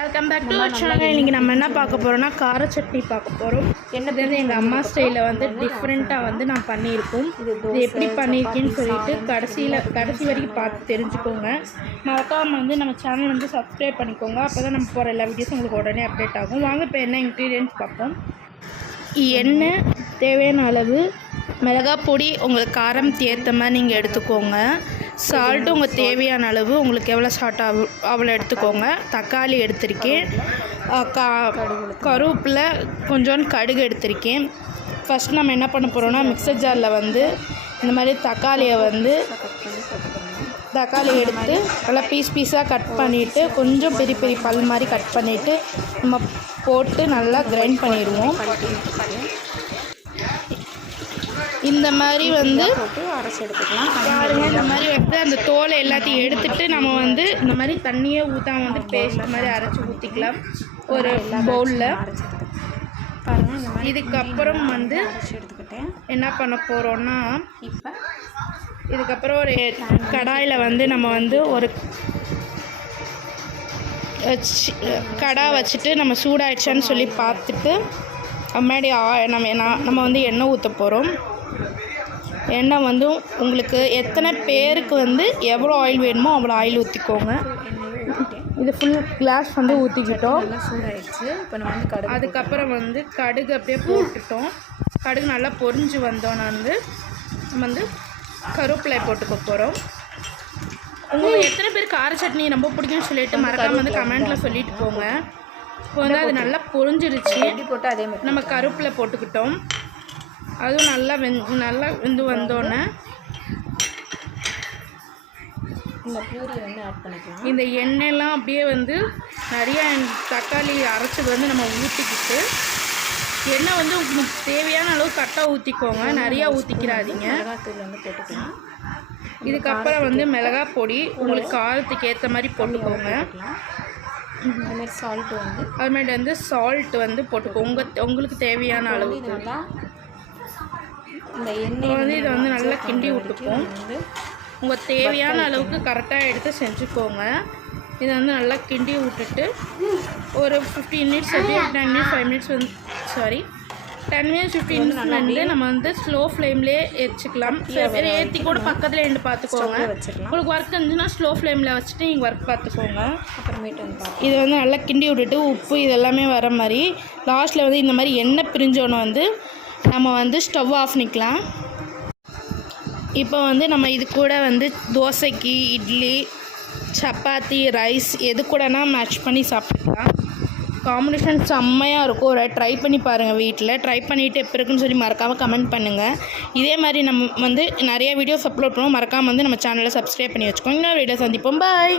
Welcome back to our channel. இன்றைக்கி நம்ம என்ன பார்க்க போகிறோம்னா கார சட்னி பார்க்க போகிறோம். என்னது எங்கள் அம்மா ஸ்டைலில் வந்து டிஃப்ரெண்ட்டாக வந்து நான் பண்ணியிருக்கோம். இது எப்படி பண்ணியிருக்கேன்னு சொல்லிட்டு கடைசி வரைக்கும் பார்த்து தெரிஞ்சுக்கோங்க. மறக்காமல் வந்து நம்ம சேனல் வந்து சப்ஸ்கிரைப் பண்ணிக்கோங்க. அப்போ தான் நம்ம போகிற எல்லா வீடியோஸும் உங்களுக்கு உடனே அப்டேட் ஆகும். வாங்க இப்போ என்ன இன்க்ரீடியன்ட்ஸ் பார்ப்போம். எண்ணெய் தேவையான அளவு, மிளகாய் பொடி உங்களுக்கு காரம் ஏற்ற மாதிரி நீங்கள் எடுத்துக்கோங்க. சால்ட்டு உங்கள் தேவையான அளவு, உங்களுக்கு எவ்வளோ சால்ட் அவ்வளோ எடுத்துக்கோங்க. தக்காளி எடுத்திருக்கேன். கருவேப்பிலை, கொஞ்சோண்டு கடுகு எடுத்திருக்கேன். ஃபஸ்ட் நம்ம என்ன பண்ண போகிறோம்னா மிக்சர் ஜாரில் வந்து இந்த மாதிரி தக்காளி எடுத்து நல்லா பீஸாக கட் பண்ணிவிட்டு கொஞ்சம் பெரிய பெரிய பல் மாதிரி கட் பண்ணிவிட்டு நம்ம போட்டு நல்லா கிரைண்ட் பண்ணிடுவோம். இந்த மாதிரி வந்து போட்டு அரைச்சி எடுத்துக்கலாம். பாருங்கள், இந்த மாதிரி வந்து அந்த தோலை எல்லாத்தையும் எடுத்துகிட்டு நம்ம வந்து இந்த மாதிரி தண்ணியே ஊற்றாம வந்து பேஸ்ட் மாதிரி அரைச்சி ஊற்றிக்கலாம் ஒரு பவுலில். பாருங்கள், இந்த மாதிரி இதுக்கப்புறம் வந்து என்ன பண்ண போகிறோன்னா இப்போ இதுக்கப்புறம் ஒரு கடாயில் வந்து நம்ம வந்து ஒரு கடாய் வச்சுட்டு நம்ம சூடாயிடுச்சான்னு சொல்லி பார்த்துட்டு முன்னாடி நம்ம வந்து எண்ணெய் ஊற்ற போகிறோம். எண்ணெய் வந்து உங்களுக்கு எத்தனை பேருக்கு வந்து எவ்வளோ ஆயில் வேணுமோ அவ்வளோ ஆயில் ஊற்றிக்கோங்க. இது ஃபுல் கிளாஸ் வந்து ஊற்றிக்கிட்டோம். சூடாயிடுச்சு. இப்போ நம்ம வந்து அதுக்கப்புறம் வந்து கடுகு அப்படியே போட்டுட்டோம். கடுகு நல்லா பொரிஞ்சு வந்தோன்னா வந்து நம்ம வந்து கருவேப்பிலை போட்டுக்க போகிறோம். உங்களுக்கு எத்தனை பேர் கார சட்னி ரொம்ப பிடிக்கும்னு சொல்லிட்டு மறக்காமல் வந்து கமெண்ட்டில் சொல்லிட்டு போங்க. இப்போ வந்து அது நல்லா பொரிஞ்சிருச்சு. போட்டு அதே மாதிரி நம்ம கருவேப்பிலை போட்டுக்கிட்டோம். அதுவும் நல்லா வெந்து வந்தோடனே இந்த பூரி வந்து ஆட் பண்ணிக்கலாம். இந்த எண்ணெய்லாம் அப்படியே வந்து நிறையா தக்காளி அரைச்சது வந்து நம்ம ஊற்றிக்கிட்டு எண்ணெய் வந்து உங்களுக்கு தேவையான அளவு கரெக்டாக ஊற்றிக்கோங்க, நிறையா ஊற்றிக்கிறாதீங்க. மிளகாத்தூள் வந்து போட்டுக்கலாம். இதுக்கப்புறம் வந்து மிளகாய் பொடி உங்களுக்கு காரத்துக்கு ஏற்ற மாதிரி போட்டுக்கோங்க. அதுமாதிரி அதுமாதிரி வந்து சால்ட் வந்து போட்டுக்கோங்க உங்களுக்கு தேவையான அளவுக்கு. இந்த எண்ணெய் வந்து இதை வந்து நல்லா கிண்டி விட்டுப்போம். உங்கள் தேவையான அளவுக்கு கரெக்டாக எடுத்து செஞ்சுக்கோங்க. இதை வந்து நல்லா கிண்டி விட்டுட்டு ஒரு 15 மினிட்ஸ் அப்படியே 10 மினிட்ஸ் 5 மினிட்ஸ் வந்து 10 மினிட்ஸ் 15 மினிட்ஸ் வந்து நம்ம வந்து ஸ்லோ ஃப்ளேம்லேயே வச்சுக்கலாம். ஏற்றி கூட பக்கத்தில் ரெண்டு பார்த்துக்கோங்க. உங்களுக்கு ஒர்க் இருந்துச்சுன்னா ஸ்லோ ஃப்ளேமில் வச்சுட்டு நீங்கள் ஒர்க் பார்த்துக்கோங்க. அப்புறமேட்டு வந்து இது வந்து நல்லா கிண்டி விட்டுட்டு உப்பு இதெல்லாமே வர மாதிரி லாஸ்ட்டில் வந்து இந்த மாதிரி எண்ணெய் பிரிஞ்சோன்னு வந்து நம்ம வந்து ஸ்டவ் ஆஃப் பண்ணிக்கலாம். இப்போ வந்து நம்ம இது கூட வந்து தோசைக்கு, இட்லி, சப்பாத்தி, ரைஸ் எது கூடனா மேட்ச் பண்ணி சாப்பிட்டுக்கலாம். காம்பினேஷன் செம்மையாக இருக்கும். ஒரு ட்ரை பண்ணி பாருங்கள் வீட்டில். ட்ரை பண்ணிவிட்டு எப்போ இருக்குன்னு சொல்லி மறக்காமல் கமெண்ட் பண்ணுங்கள். இதே மாதிரி நம்ம வந்து நிறைய வீடியோஸ் அப்லோட் பண்ணுவோம். மறக்காமல் வந்து நம்ம சேனலை சப்ஸ்கிரைப் பண்ணி வச்சுக்கோங்க. இன்னொரு வீடியோ சந்திப்போம். பாய்.